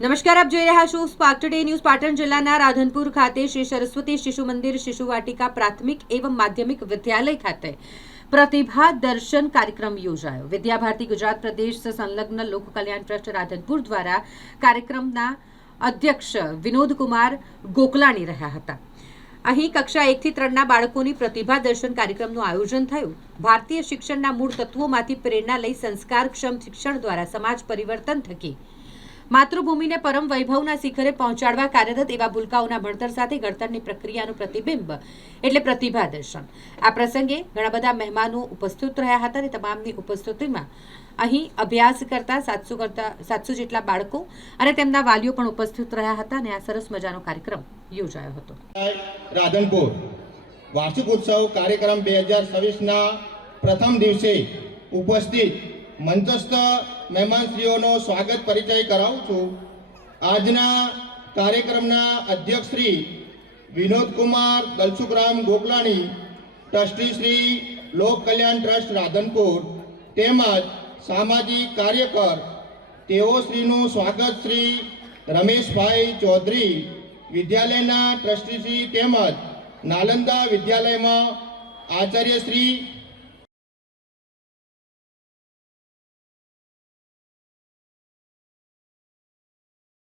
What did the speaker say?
નમસ્કાર, આપ જોઈ રહ્યા છો સ્પાર્ક ટુડે ન્યૂઝ। પાટણ જિલ્લાના રાધનપુર ખાતે શ્રી સરસ્વતી શિશુ મંદિર શિશુ વાટિકા પ્રાથમિક એવં માધ્યમિક વિદ્યાલય ખાતે પ્રતિભા દર્શન કાર્યક્રમ યોજાયો। વિદ્યાભારતી ગુજરાત પ્રદેશ સંલગ્ન લોક કલ્યાણ ટ્રસ્ટ રાધનપુર દ્વારા કાર્યક્રમના અધ્યક્ષ વિનોદ કુમાર ગોકલાણી રહ્યા હતા। અહીં કક્ષા 1 થી 3ના બાળકોની પ્રતિભા દર્શન કાર્યક્રમનું આયોજન થયું। ભારતીય શિક્ષણના મૂળ તત્વોમાંથી પ્રેરણા લઈ સંસ્કારક્ષમ શિક્ષણ દ્વારા સમાજ પરિવર્તન થકી માતૃભૂમિને પરમ વૈભવના શિખરે પહોંચાડવા કાર્યરત એવા ભૂલકાઓના ભણતર સાથે ઘડતરની પ્રક્રિયાનું પ્રતિબિંબ એટલે પ્રતિભા દર્શન। આ પ્રસંગે ઘણા બધા મહેમાનો ઉપસ્થિત રહ્યા હતા અને તમામની ઉપસ્થિતિમાં અહીં અભ્યાસ કરતા 700 જેટલા બાળકો અને તેમના વાલીઓ પણ ઉપસ્થિત રહ્યા હતા અને આ સરસ મજાનો કાર્યક્રમ યોજાયો હતો। રાધનપુર વાર્ષિક ઉત્સવ કાર્યક્રમ 2026ના પ્રથમ દિવસે ઉપસ્થિત મંચસ્થ મહેમાનશ્રીઓનો સ્વાગત પરિચય કરાવું છું। આજના કાર્યક્રમના અધ્યક્ષ શ્રી વિનોદ કુમાર દલસુખરામ ગોકલાણી, ટ્રસ્ટી શ્રી લોક કલ્યાણ ટ્રસ્ટ રાધનપુર તેમજ સામાજિક કાર્યકર તેઓ શ્રીનું સ્વાગત શ્રી રમેશભાઈ ચૌધરી, વિદ્યાલયના ટ્રસ્ટી શ્રી તેમજ નાલંદા વિદ્યાલયમાં આચાર્ય શ્રી